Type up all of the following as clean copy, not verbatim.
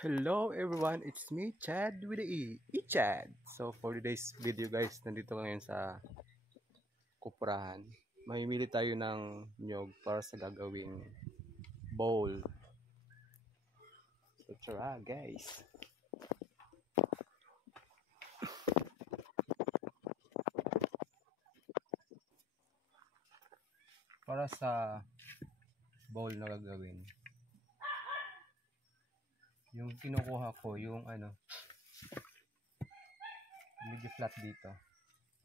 Hello everyone, it's me, Chad with the Chad. So for today's video guys, nandito ngayon sa Kupurahan. Mamimili tayo ng nyog para sa gagawing bowl. So tara guys. Para sa bowl na gagawin, yung kinukuha ko, yung medyo flat dito.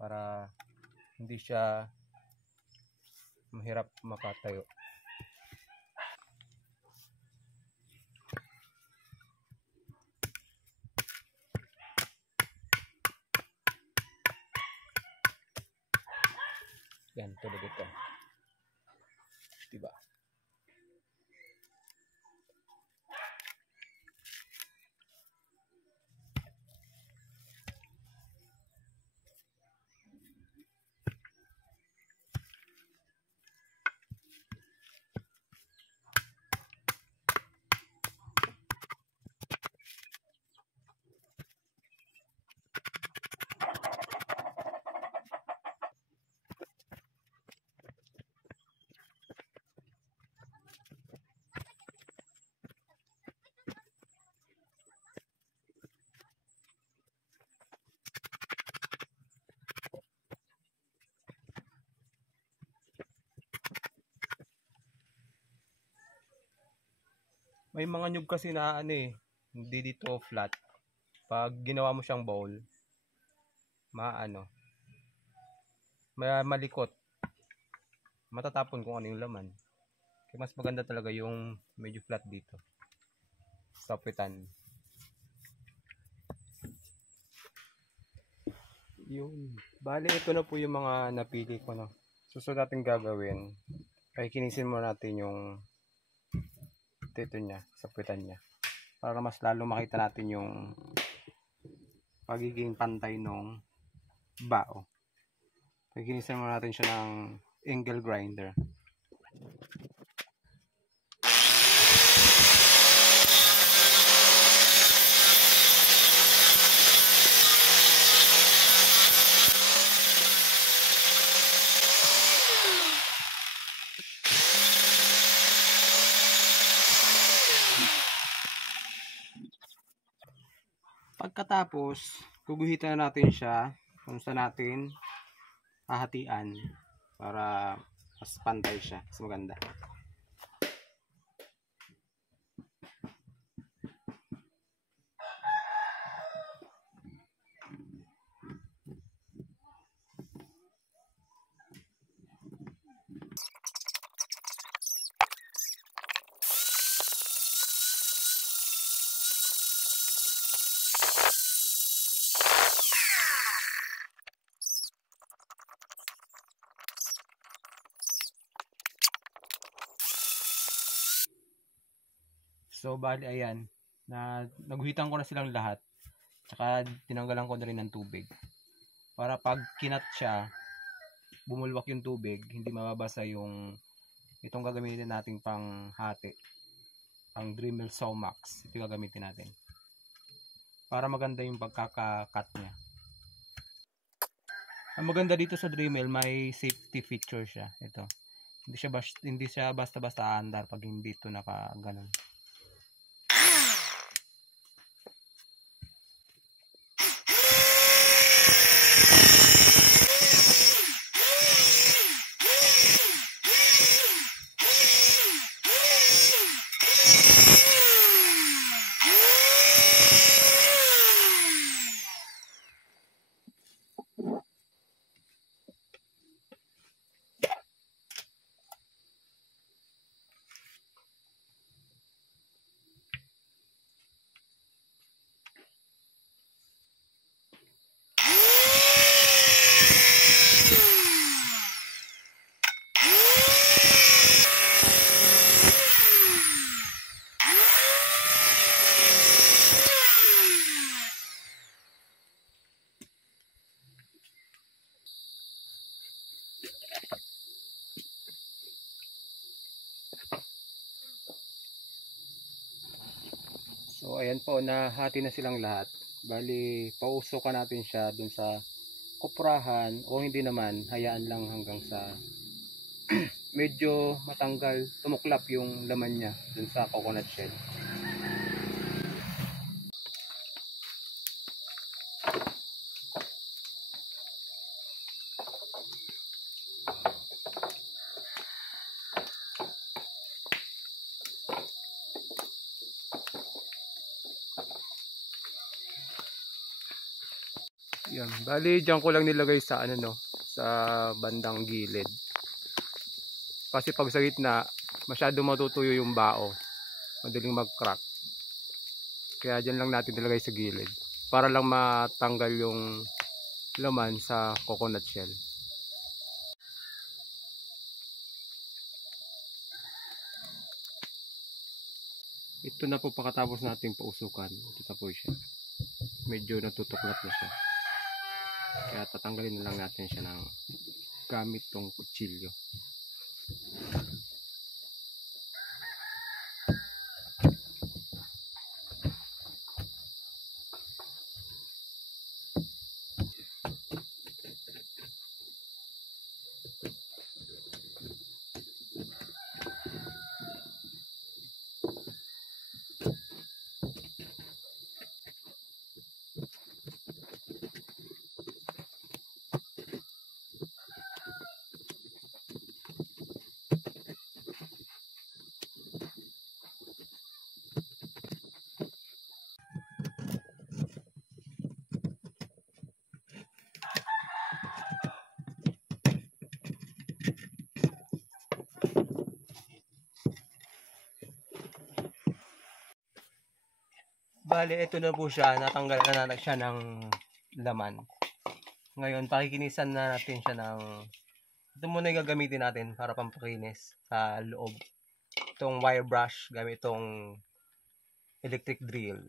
Para hindi siya mahirap makatayo. Yan, tulad ito. Diba? May mga nyug kasi na hindi dito flat. Pag ginawa mo siyang bowl, maano, malikot. Matatapon kung ano yung laman. Kaya mas maganda talaga yung medyo flat dito. Sapitan. Yun. Bale, ito na po yung mga napili ko, no. Susunod natin gagawin, ay kinisin mo natin yung tito niya, sapitan niya. Para mas lalo makita natin yung pagiging pantay nung bao. Kinisin mo natin siya ng angle grinder. Pagkatapos, guguhitan na natin siya kung saan natin hahatian para mas pantay siya, mas maganda. So bali ayan, naguhitan ko na silang lahat. Tsaka tinanggalan ko na rin ng tubig. Para pag kinat siya, bumulwak yung tubig, hindi mababasa yung itong gagamitin nating panghati. Ang Dremel Somax. Ito gagamitin natin. Para maganda yung pagkaka-cut niya. Ang maganda dito sa Dremel, may safety feature siya. Ito. Hindi siya basta-basta aandar pag hindi ito nakaganon. So ayan po, nahati na silang lahat. Bali, pausukan natin siya dun sa kuprahan, o hindi naman, hayaan lang hanggang sa medyo matanggal, tumuklap yung laman niya dun sa coconut shell. Yan. Bali, diyan ko lang nilagay sa ano no, sa bandang gilid. Kasi pag sa gitna, masyado matutuyo yung bao. Madaling mag-crack. Kaya diyan lang natin nilagay sa gilid. Para lang matanggal yung laman sa coconut shell. Ito na po pagkatapos natin pausukan. Ito na po siya. Medyo natutuklap na siya. Kaya tatanggalin na lang natin siya ng gamit tong kutsilyo. Bale, ito na po siya. Natanggal na siya ng laman. Ngayon, pakikinisan na natin siya ng... Ito muna yung gagamitin natin para pampakinis sa loob. Itong wire brush, gamit itong electric drill.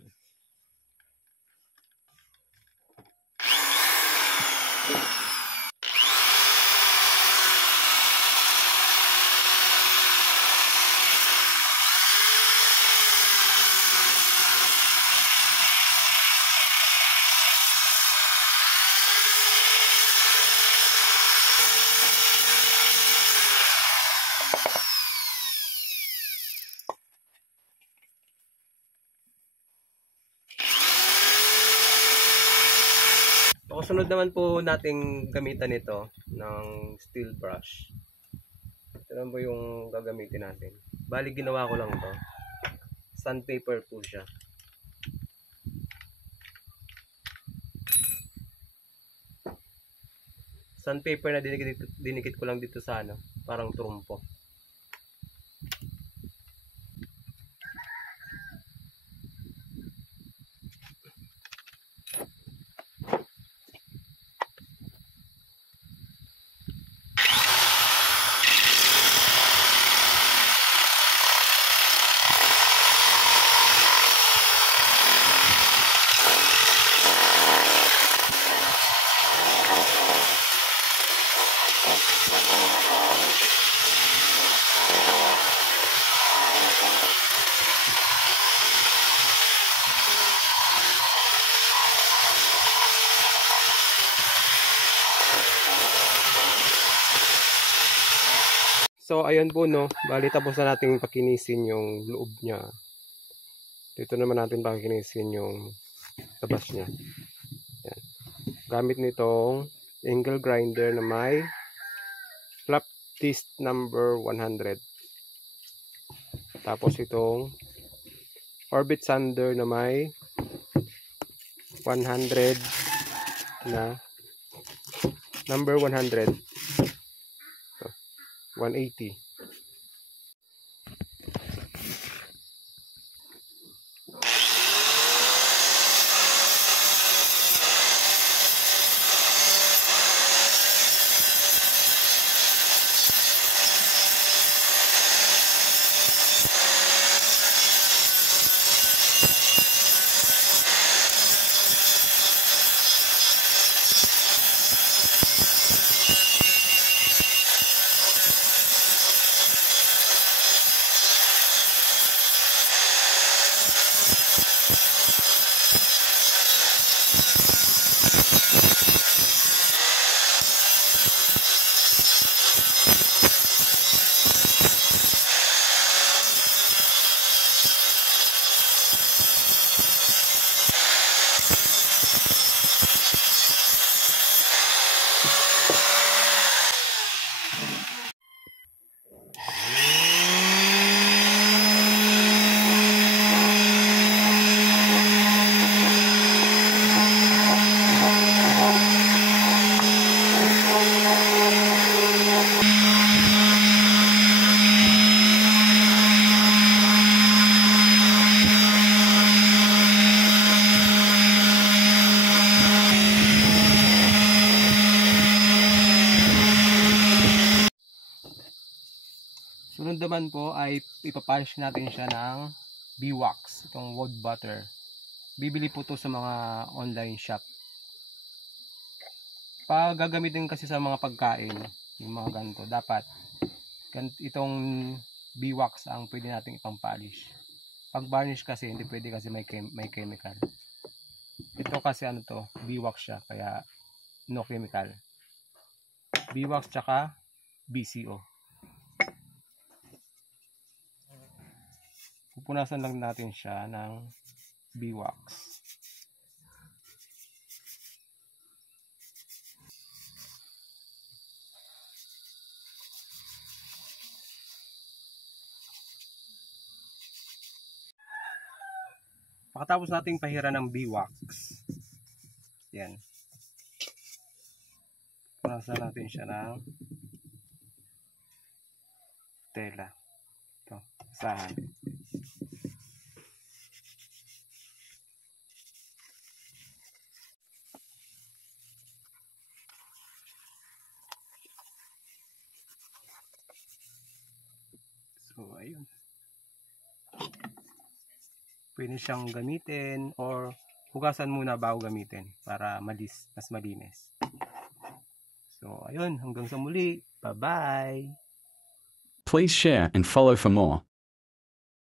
Sunod naman po nating gamitan ito ng steel brush. Ito naman po yung gagamitin natin. Bali, ginawa ko lang ito. Sandpaper po siya. Sandpaper na dinikit ko lang dito sa ano, parang trumpo. So ayun po no, bali tapos na nating pakinisin yung loob niya. Dito naman natin pakinisin yung labas niya. Yan. Gamit nitong angle grinder na may flap disc number 100. Tapos itong orbit sander na may 100 na number 100. 180. susunod naman po ay ipapolish natin siya ng B-Wax, itong wood butter. Bibili po to sa mga online shop. Pag gagamitin kasi sa mga pagkain, yung mga ganito, dapat itong B-Wax ang pwede natin ipang-polish. Pag varnish kasi, hindi pwede kasi may chemical. Ito kasi ano to, B-Wax siya, kaya no chemical. B-Wax tsaka BCO. Pupunasan lang natin siya ng B-Wax. Pagkatapos nating pahiran ng B-Wax, yan. Pupunasan natin siya ng tela. Ito, sahan. So, ayun. Pwede siyang gamitin or hugasan muna bago gamitin para mas malinis. So, ayun. Hanggang sa muli. Bye-bye! Please share and follow for more.